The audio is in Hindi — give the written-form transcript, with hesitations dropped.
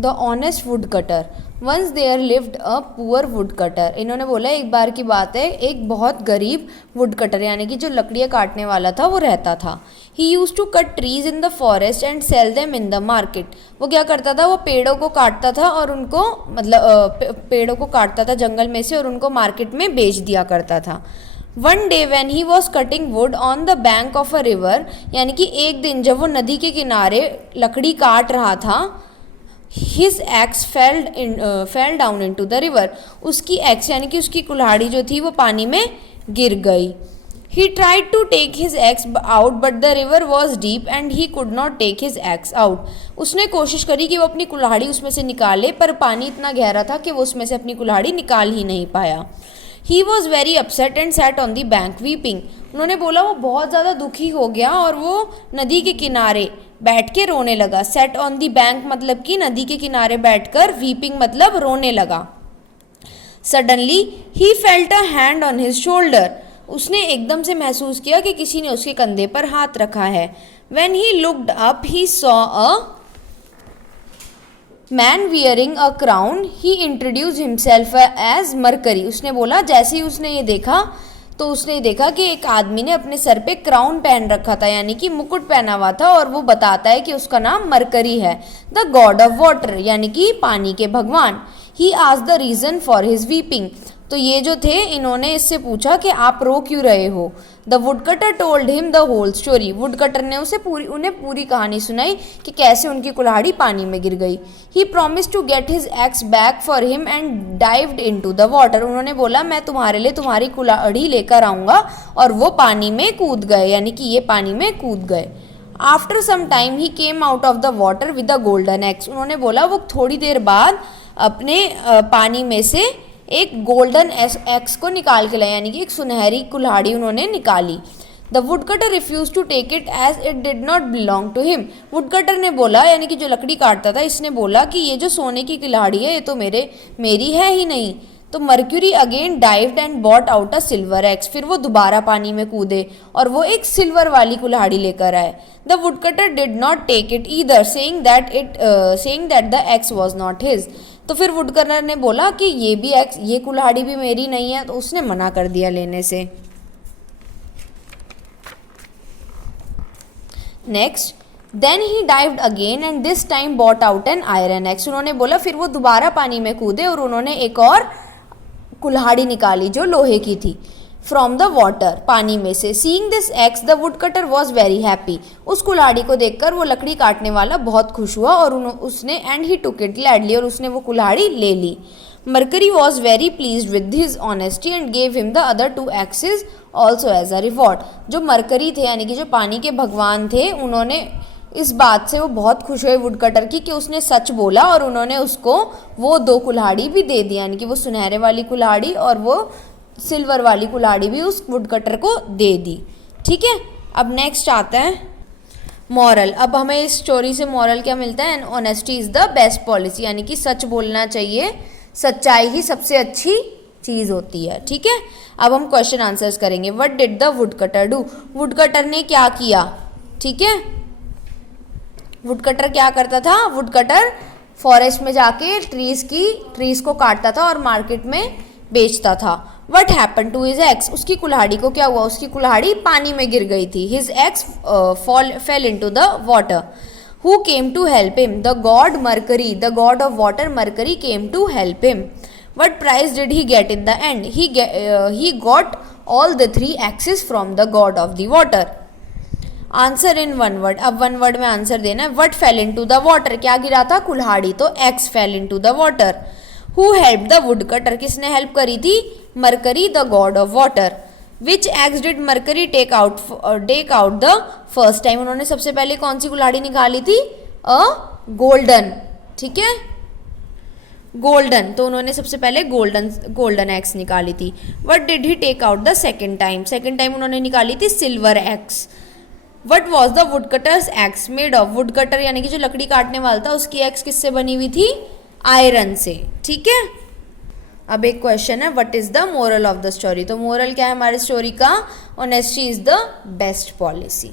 The honest woodcutter. Once there lived a poor woodcutter. इन्होंने बोला एक बार की बात है, एक बहुत गरीब वुड कटर यानी कि जो लकड़ियाँ काटने वाला था वो रहता था। He used to cut trees in the forest and sell them in the market. वो क्या करता था, वो पेड़ों को काटता था और उनको पेड़ों को काटता था जंगल में से और उनको मार्केट में बेच दिया करता था। One day when he was cutting would on the bank of a river, यानी कि एक दिन जब वो नदी के किनारे लकड़ी काट रहा था, his axe fell down into the river. उसकी एक्स यानी कि उसकी कुल्हाड़ी जो थी वो पानी में गिर गई। He tried to take his axe out but the river was deep and he could not take his axe out. उसने कोशिश करी कि वो अपनी कुल्हाड़ी उसमें से निकाले, पर पानी इतना गहरा था कि वो उसमें से अपनी कुल्हाड़ी निकाल ही नहीं पाया। He was very upset and sat on the bank weeping. उन्होंने बोला वो बहुत ज़्यादा दुखी हो गया और वो नदी के किनारे बैठ के रोने लगा। Sat on the bank मतलब कि नदी के किनारे बैठकर, weeping मतलब रोने लगा। Suddenly he felt a hand on his shoulder. उसने एकदम से महसूस किया कि किसी ने उसके कंधे पर हाथ रखा है। When he looked up, he saw a man wearing a crown. He introduced himself as Mercury. उसने बोला, जैसे ही उसने ये देखा तो उसने देखा कि एक आदमी ने अपने सर पे क्राउन पहन रखा था, यानी कि मुकुट पहना हुआ था, और वो बताता है कि उसका नाम मरकरी है, द गॉड ऑफ वाटर, यानी कि पानी के भगवान। He asked the reason for his weeping. तो ये जो थे इन्होंने इससे पूछा कि आप रो क्यों रहे हो। The woodcutter told him the whole story. Woodcutter ने उन्हें पूरी कहानी सुनाई कि कैसे उनकी कुल्हाड़ी पानी में गिर गई। He promise to get his axe back for him and dived into the water. उन्होंने बोला मैं तुम्हारे लिए तुम्हारी कुल्हाड़ी लेकर आऊँगा, और वो पानी में कूद गए, यानी कि ये पानी में कूद गए। After some time he came out of the water with the golden axe. उन्होंने बोला वो थोड़ी देर बाद अपने पानी में से एक गोल्डन एक्स को निकाल के लाया, यानी कि एक सुनहरी कुल्हाड़ी उन्होंने निकाली। The woodcutter refuse to take it as it did not belong to him. Woodcutter ने बोला, यानी कि जो लकड़ी काटता था, इसने बोला कि ये जो सोने की कुल्हाड़ी है ये तो मेरी है ही नहीं। तो Mercury again dived and bought out a silver axe. फिर वो दोबारा पानी में कूदे और वो एक सिल्वर वाली कुल्हाड़ी लेकर आए। The woodcutter did not take it either, saying that the axe was not his. तो फिर वुडकटर ने बोला कि ये कुल्हाड़ी भी मेरी नहीं है, तो उसने मना कर दिया लेने से। Next, then he dived again and this time bought out an iron axe. उन्होंने बोला फिर वो दोबारा पानी में कूदे और उन्होंने एक और कुल्हाड़ी निकाली जो लोहे की थी, फ्रॉम द वाटर, पानी में से। Seeing this x the woodcutter was very happy. उस कुल्हाड़ी को देखकर वो लकड़ी काटने वाला बहुत खुश हुआ और उसने and he took it gladly, और उसने वो कुल्हाड़ी ले ली। Mercury was very pleased with his honesty and gave him the other 2 axes also as a reward. जो मर्करी थे यानी कि जो पानी के भगवान थे, उन्होंने इस बात से वो बहुत खुश हुए वुडकटर की कि उसने सच बोला, और उन्होंने उसको वो 2 कुल्हाड़ी भी दे दी, यानी कि वो सुनहरे वाली कुल्हाड़ी और वो सिल्वर वाली कुल्हाड़ी भी उस वुडकटर को दे दी। ठीक है, अब नेक्स्ट आता है मॉरल। अब हमें इस स्टोरी से मॉरल क्या मिलता है? Honesty is the best policy, यानी कि सच बोलना चाहिए, सच्चाई ही सबसे अच्छी चीज़ होती है। ठीक है, अब हम क्वेश्चन आंसर्स करेंगे। What did the woodcutter do? Woodcutter ने क्या किया? ठीक है, वुडकटर क्या करता था? वुडकटर फॉरेस्ट में जाके ट्रीज को काटता था और मार्केट में बेचता था। What happen to his axe? उसकी कुल्हाड़ी को क्या हुआ? उसकी कुल्हाड़ी पानी में गिर गई थी। His axe fell into the water. Who came to help him? The god Mercury, the god of water Mercury came to help him. What prize did he get in the end? He got all the 3 axes from the god of the water. Answer in 1 word. अब 1 वर्ड में आंसर देना है। What fell into the water? क्या गिरा था? कुल्हाड़ी, तो axe fell into the water. Who help the woodcutter? किसने हेल्प करी थी? Mercury, the god of water. Which axe did Mercury take out the first time? उन्होंने सबसे पहले कौन सी कुल्हाड़ी निकाली थी? गोल्डन। ठीक है, गोल्डन, तो उन्होंने सबसे पहले गोल्डन एक्स निकाली थी। What did he take out the second time? Second time उन्होंने निकाली थी silver axe. What was the woodcutter's axe made of? Woodcutter यानी कि जो लकड़ी काटने वाला था, उसकी एक्स किससे बनी हुई थी? आयरन से। ठीक है, अब एक क्वेश्चन है, what is the moral of the story? तो मोरल क्या है हमारे स्टोरी का? Honesty is the best policy.